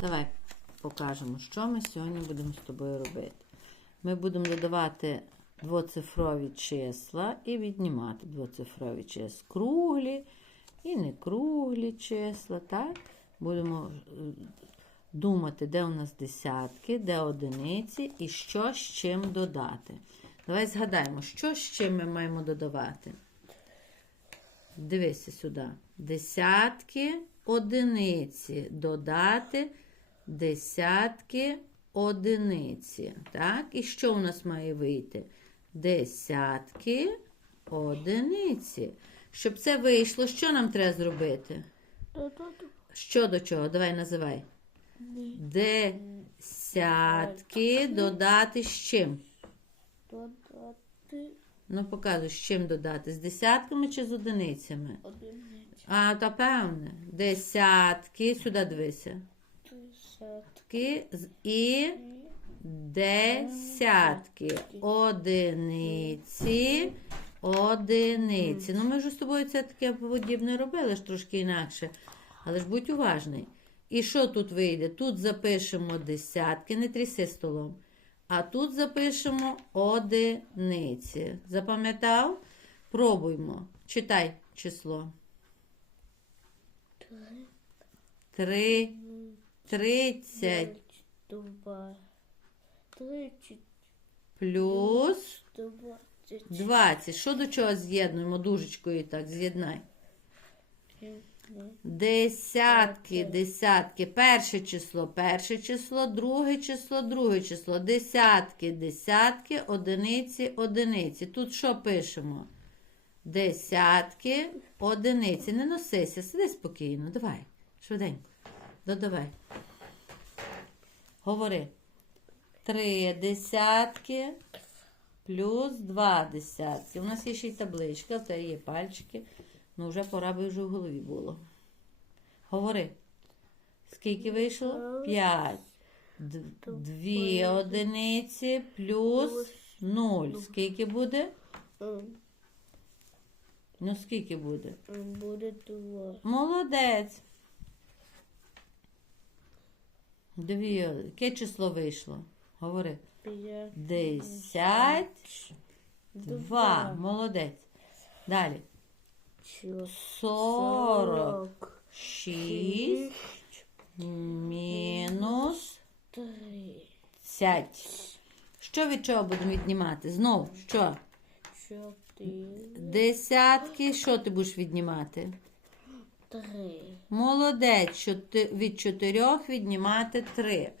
Давай покажемо, що ми сьогодні будемо з тобою робити. Ми будемо додавати двоцифрові числа і віднімати двоцифрові числа. Круглі і не круглі числа. Так? Будемо е, думати, де у нас десятки, де одиниці і що з чим додати. Давай згадаємо, що з чим ми маємо додавати. Дивися сюди. Десятки одиниці. Додати десятки одиниці. Так? І що у нас має вийти? Десятки одиниці. Щоб це вийшло, що нам треба зробити? Що до чого? Давай називай. Десятки додати з чим? Додати Ну, показуй, з чим додати? З десятками чи з одиницями? одиниці. А, та певне. Десятки, сюди дивися. Десятки І десятки. Одиниці. Одиниці. Ну, ми ж з тобою це таке подібне робили, ж трошки інакше. Але ж будь уважний. І що тут вийде? Тут запишемо десятки, не тряси столом. А тут запишемо одиниці. Запам'ятав? Пробуймо. Читай число. Три. Тридцять Два. Тридцять плюс двадцять. 20. Що до чого з'єднуємо? Дужечкою так, з'єднай. Десятки, десятки. Перше число, перше число, друге число, друге число. Десятки, десятки, одиниці, одиниці. Тут що пишемо? Десятки, одиниці. Не носися, сиди спокійно. Давай, швиденько. Додавай. Говори. Три десятки плюс два десятки. У нас є ще й табличка, тебе є пальчики. Ну, вже пора би вже в голові було. Говори. Скільки вийшло? П'ять. Дві одиниці плюс нуль. Скільки буде? Ну, скільки буде? Буде два. Молодець. Дві. Яке число вийшло? Говори. Десять. Два. Молодець. Далі. Сорок. Шість. Мінус. Тридцять. Що від чого будемо віднімати? Знов, що? Десятки. Що ти будеш віднімати? Три. Молодець. Від чотирьох віднімати три.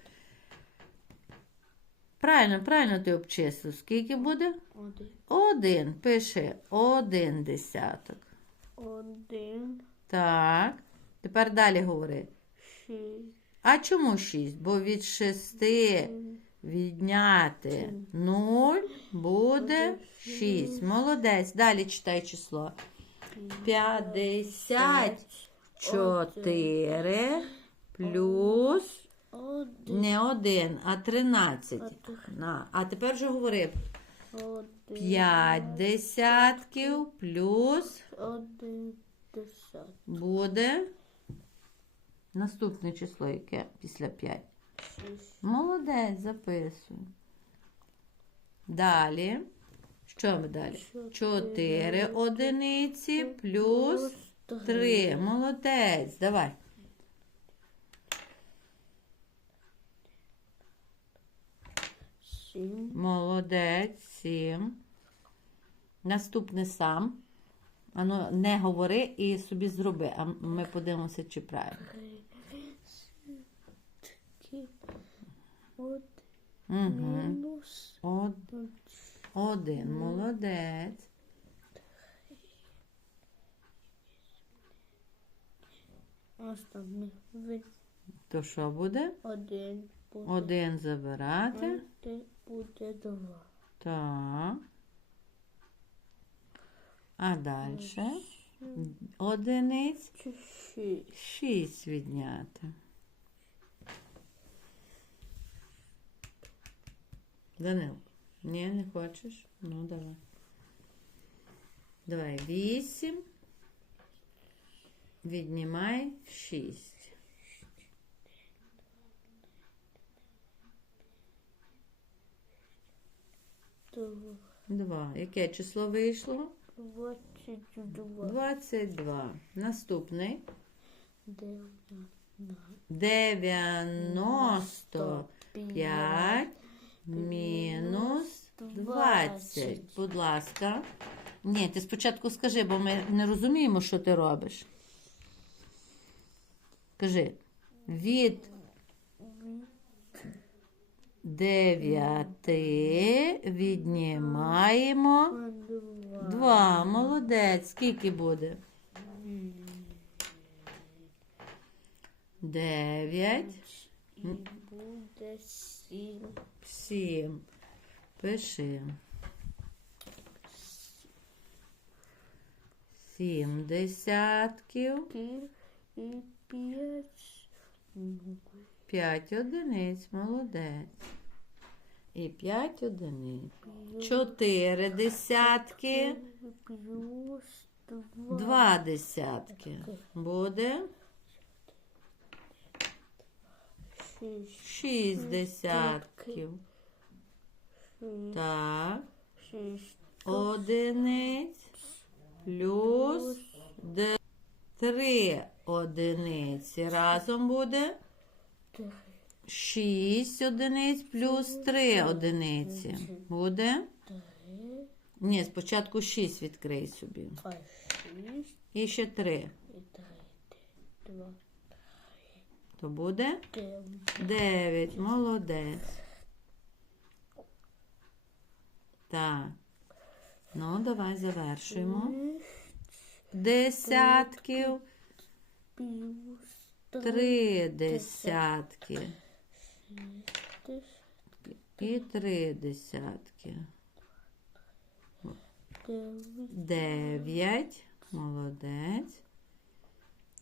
Правильно, правильно ти обчислив. Скільки буде? Один. Один. Пиши один десяток. Один. Так. Тепер далі говори. Шість. А чому 6? Бо від 6 відняти 0 буде 6. Молодець. Далі читай число. 54 плюс не 1, а 13. На. А тепер же говори. Один. 5 десятків плюс Один десят. буде наступне число, яке після 5. Молодець, записуй. Далі. Що ми далі? Чотири. 4 одиниці плюс 3. Молодець. Давай. Сім. Молодець. 7. Наступне сам. Ану, не говори і собі зроби, а ми подивимося, чи правильно. Такі. Один. Один. Молодець. Останній. То що буде? один. Буде. Один забирати. Один буде два. Так. А далі? Одиниць. Чи шість. Шість відняти. Данил, ні, не хочеш? Ну, давай. Давай, вісім. Віднімай шість. Два. Яке число вийшло? 22. 22. Наступний. 90. 95 мінус 20. Будь ласка. Ні, ти спочатку скажи, бо ми не розуміємо, що ти робиш. Кажи. Від 9 віднімаємо Два. 2. Молодець. Скільки буде? 9. І буде сім. 7. Пиши. 7 десятків. І п'ять. 5 одиниць. Молодець. І 5 одиниць. 4 десятки. Плюс два. 2 десятки. Буде Шість. 6 десятків. Так. Шість. Одиниць. Плюс де- 3 одиниці. Разом буде Три. 6 одиниць плюс 3 одиниці. Буде? Три. Ні, спочатку 6 відкрий собі. Шість. І ще 3. І три. Два. То буде Дев'ять. 9. Молодець. Так. Ну, давай завершуємо. Десятків. 3 десятки. І 3 десятки. Дев'ять. Молодець.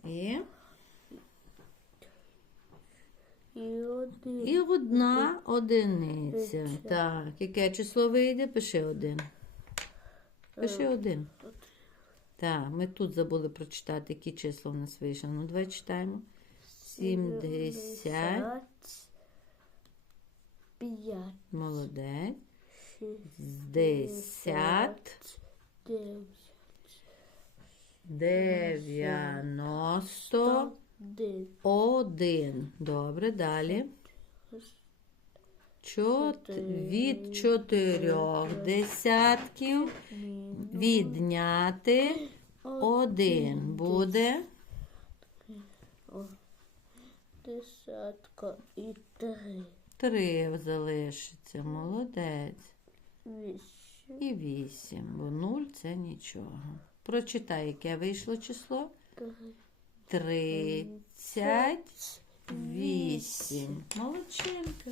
І, І один. і одна одиниця. Так, яке число вийде? Пиши один. Пиши один. Так, ми тут забули прочитати, які числа в нас вийшли. Ну, давай читаємо. 70. П'ять. Молодець. Шість. 10. 90. Один. Один. Добре, далі. Чот... Від чотирьох десятків відняти один. Буде Десятка і три. три залишиться. Молодець. Вісім. І вісім, бо нуль це нічого. Прочитай, яке вийшло число. Три. Тридцять вісім. Молодчинка.